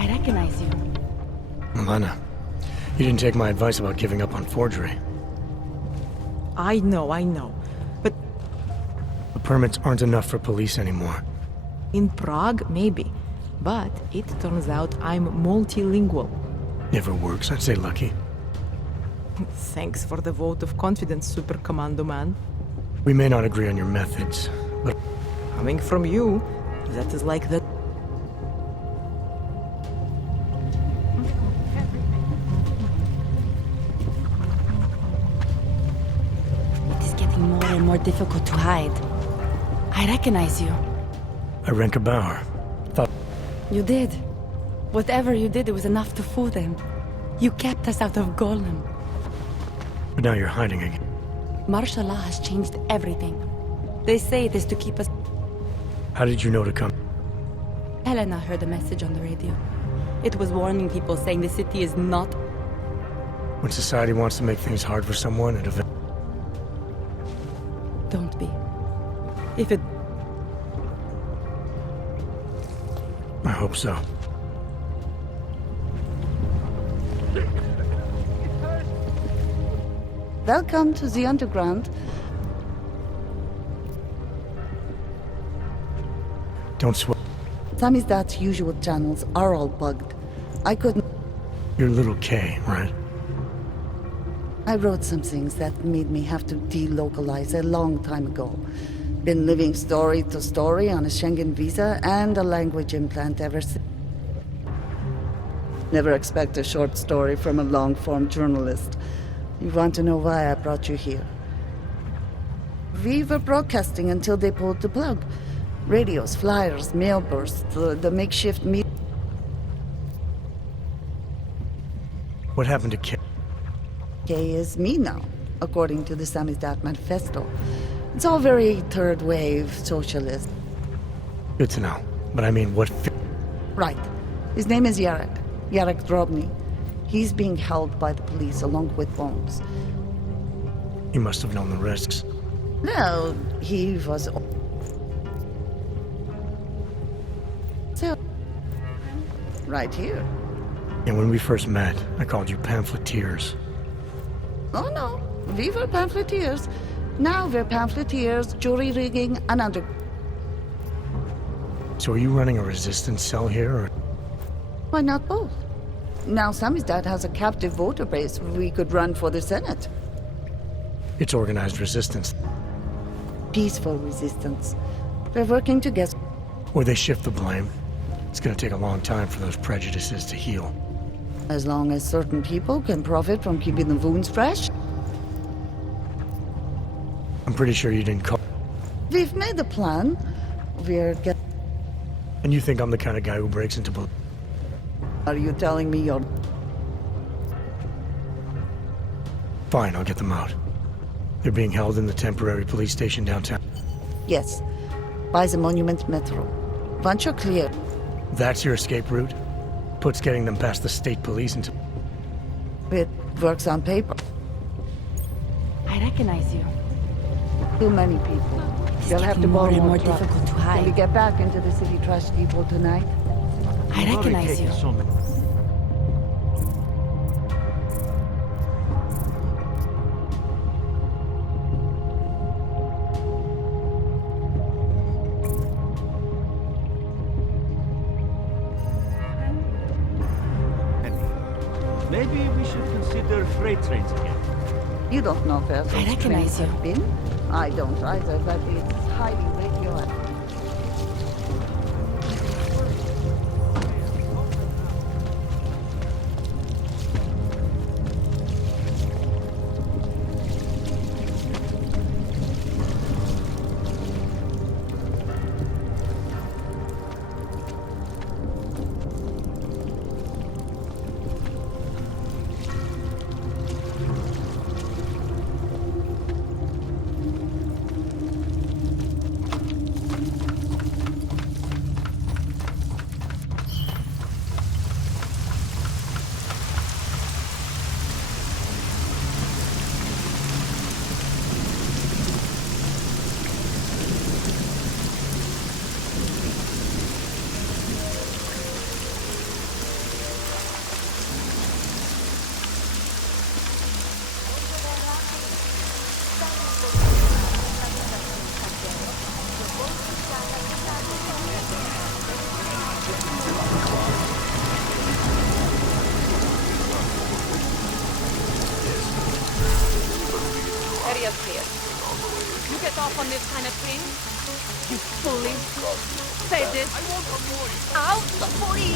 I recognize you. Elena, you didn't take my advice about giving up on forgery. I know. But The permits aren't enough for police anymore. in Prague, maybe. But it turns out I'm multilingual. Never works, I'd say lucky. Thanks for the vote of confidence, Super Commando Man. We may not agree on your methods, but Coming from you, that is like the... It is getting more and more difficult to hide. I recognize you. I rank a Bauer. Thought You did. Whatever you did, it was enough to fool them. You kept us out of Golem. but now you're hiding again. Martial law has changed everything. They say it is to keep us... How did you know to come? Helena heard a message on the radio. It was warning people, saying the city is not... When society wants to make things hard for someone, Don't be. If it... I hope so. Welcome to the underground. Don't sweat. Samizdat's usual channels are all bugged. I couldn't... You're little K, right? I wrote some things that made me have to delocalize a long time ago. Been living story to story on a Schengen visa and a language implant ever since. Never expect a short story from a long-form journalist. You want to know why I brought you here? We were broadcasting until they pulled the plug. Radios, flyers, mail bursts, the makeshift meet. What happened to K? K is me now, according to the Samizdat Manifesto. It's all very third wave socialist. Good to know. But I mean, what Right. His name is Jarek. Jarek Drobny. He's being held by the police along with Bones. He must have known the risks. No, he was... So... Right here. And when we first met, I called you pamphleteers. Oh no, we were pamphleteers. Now we're pamphleteers, jury rigging, and under... So are you running a resistance cell here, or...? Why not both? Now Samizdat has a captive voter base. We could run for the Senate. It's organized resistance. Peaceful resistance. We're working together. Or they shift the blame. It's gonna take a long time for those prejudices to heal. As long as certain people can profit from keeping the wounds fresh. I'm pretty sure you didn't call... We've made a plan. We're get... And you think I'm the kind of guy who breaks into... Are you telling me you're... Fine, I'll get them out. They're being held in the temporary police station downtown. Yes. By the Monument Metro. Once you're clear. That's your escape route? Puts getting them past the state police into... It works on paper. I recognize you. Too many people. It's You'll have to getting more borrow and more trucks. difficult to Can we hide. get back into the city trash depot tonight? I recognize you. Maybe we should consider freight trains again. You don't know where those I recognize trains you. have been? I don't either, but it's highly radioactive. on this kind of thing. You bully. Say this. I want a Mori. Out the Mori.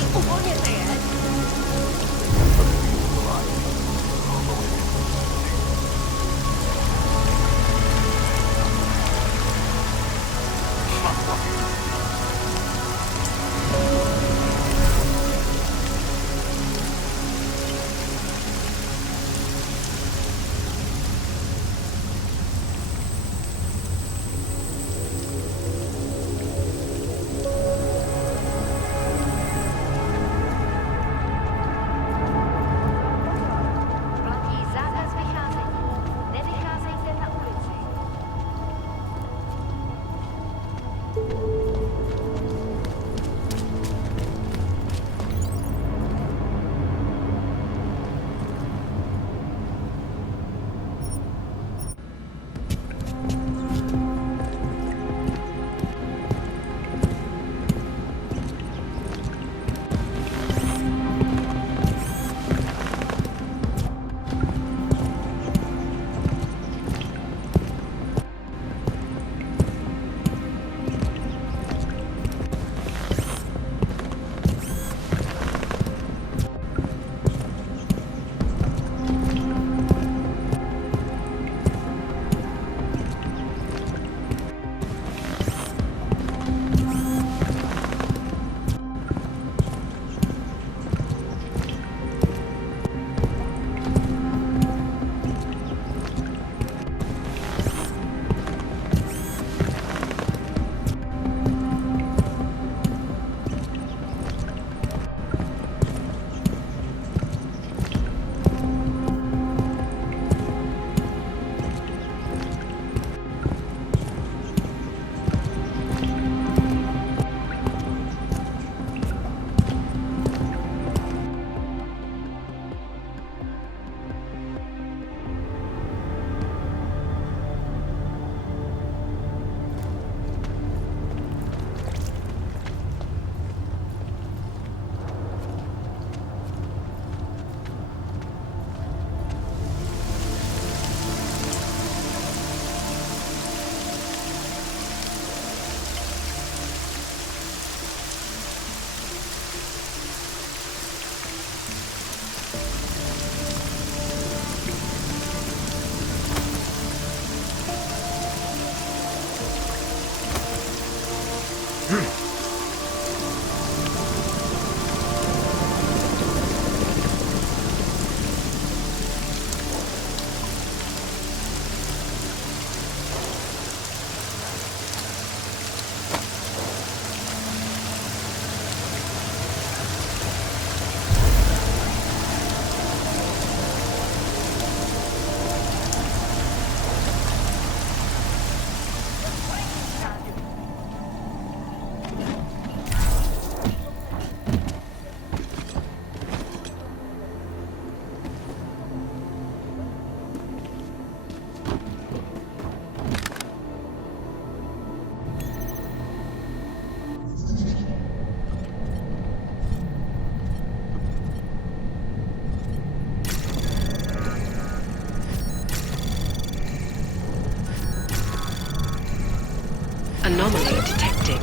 Anomaly detected.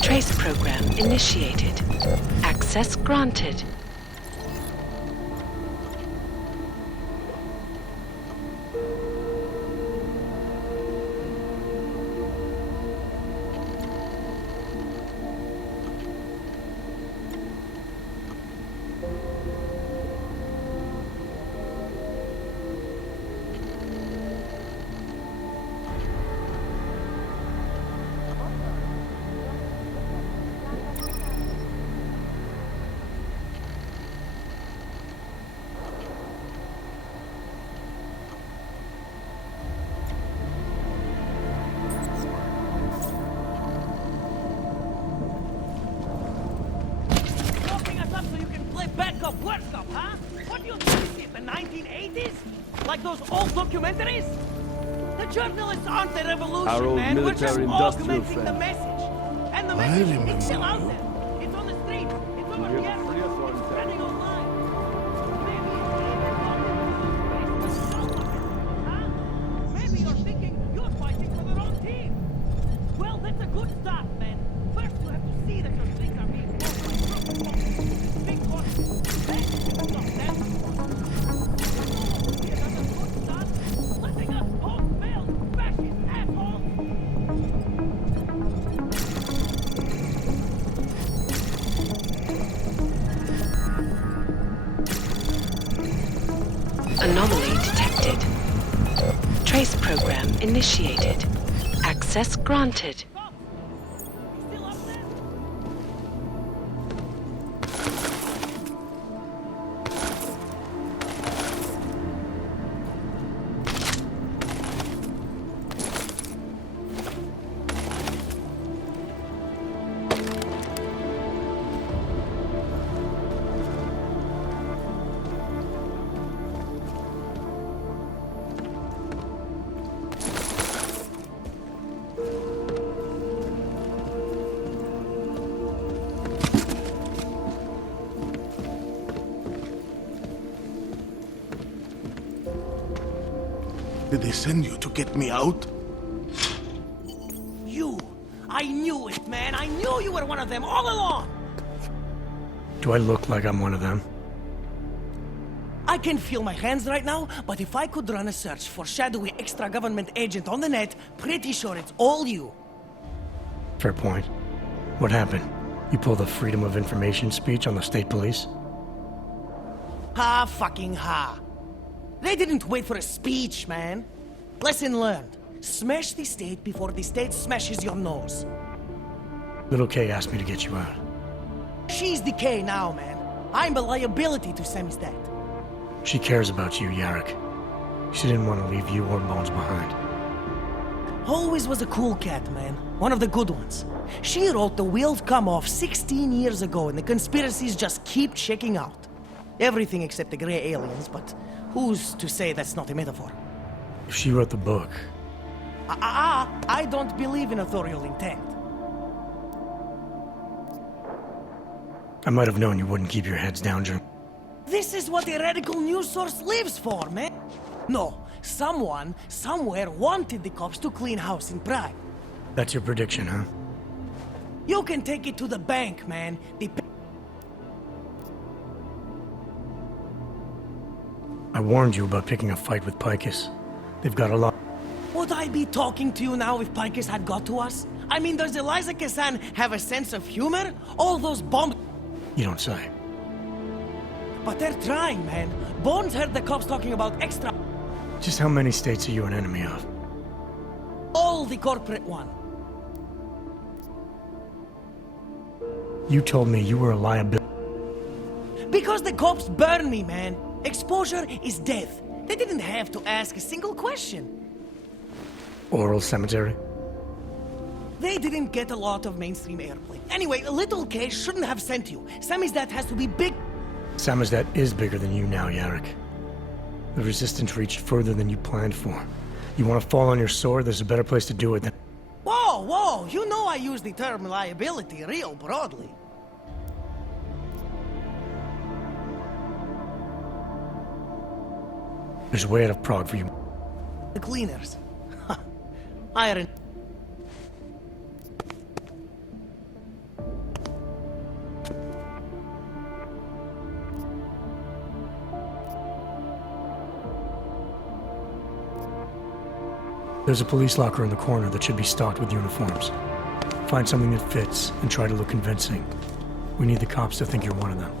Trace program initiated. Access granted. Like those old documentaries? The journalists aren't the revolution, Our old man. We're just military-industrial augmenting the family. message. And the I message remember is still out you. there. It's on the street. It's over You're here. the free authority. It's spreading online. Maybe you're thinking you're fighting for the Anomaly detected. Trace program initiated. Access granted. Still up there? Did they send you to get me out? You! I knew it, man! I knew you were one of them all along! Do I look like I'm one of them? I can feel my hands right now, but if I could run a search for shadowy extra-government agent on the net, pretty sure it's all you. Fair point. What happened? You pulled a freedom of information speech on the state police? Ha fucking ha. They didn't wait for a speech, man. Lesson learned. Smash the state before the state smashes your nose. Little K asked me to get you out. She's the K now, man. I'm a liability to Sammy's dad. She cares about you, Jarek. She didn't want to leave you or Bones behind. Always was a cool cat, man. One of the good ones. She wrote The Wheels Come Off 16 years ago, and the conspiracies just keep checking out. Everything except the gray aliens, but who's to say that's not a metaphor? If she wrote the book, I don't believe in authorial intent. I might have known you wouldn't keep your heads down, Jim. This is what a radical news source lives for, man. No, someone, somewhere wanted the cops to clean house in Prague. That's your prediction, huh? You can take it to the bank, man. I warned you about picking a fight with Picus. They've got a lot. Would I be talking to you now if Picus had got to us? I mean, does Eliza Kazan have a sense of humor? All those bombs... You don't say. But they're trying, man. Bones heard the cops talking about extra... Just how many states are you an enemy of? All the corporate one. You told me you were a liability. Because the cops burn me, man. Exposure is death. They didn't have to ask a single question. Oral cemetery? They didn't get a lot of mainstream airplay. Anyway, Little K shouldn't have sent you. Sammy's dad has to be big... Samizdat is bigger than you now, Jarek. The Resistance reached further than you planned for. You want to fall on your sword, there's a better place to do it than... Whoa, whoa! You know I use the term liability real broadly. There's a way out of Prague for you. The cleaners. Iron. There's a police locker in the corner that should be stocked with uniforms. Find something that fits and try to look convincing. We need the cops to think you're one of them.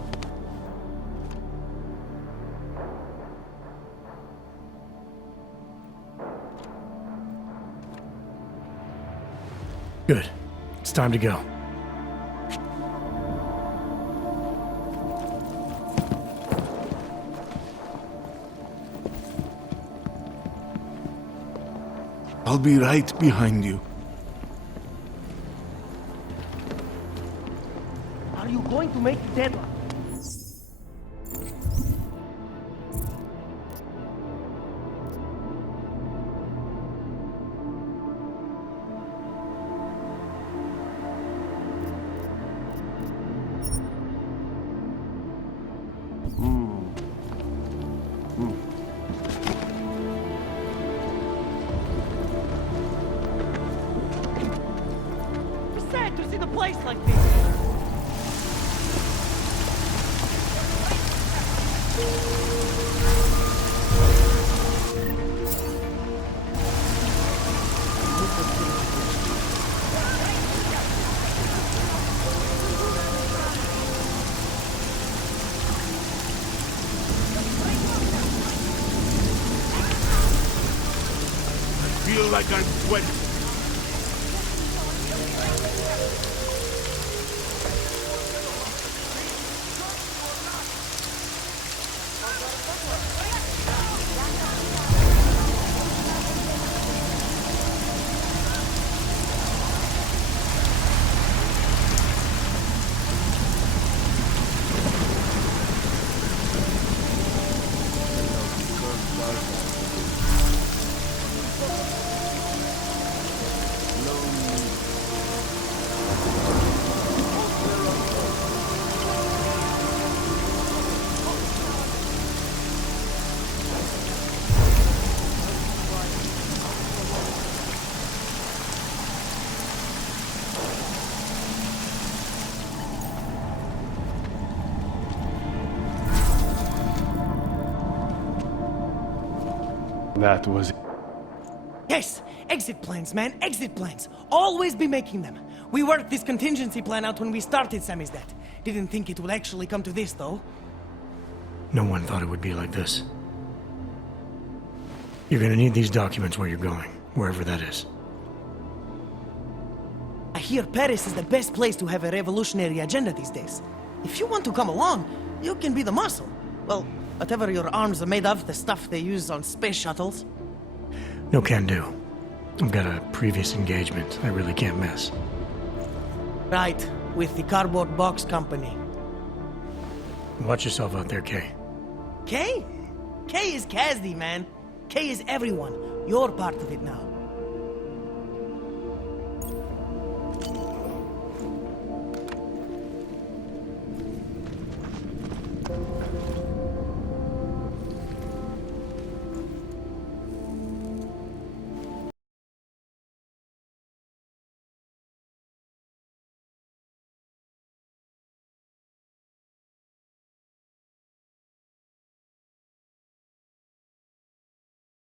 Good. It's time to go. I'll be right behind you. Are you going to make the deadline? It's sad to see the place like this. like I'm sweating. That was... Yes! Exit plans, man, exit plans. Always be making them. We worked this contingency plan out when we started Samizdat. Didn't think it would actually come to this, though. No one thought it would be like this. You're gonna need these documents where you're going, wherever that is. I hear Paris is the best place to have a revolutionary agenda these days. If you want to come along, you can be the muscle. Well, whatever your arms are made of, the stuff they use on space shuttles. No can do. I've got a previous engagement I really can't miss. Right, with the cardboard box company. Watch yourself out there, Kay. Kay? Kay is Kazdy, man. Kay is everyone. You're part of it now.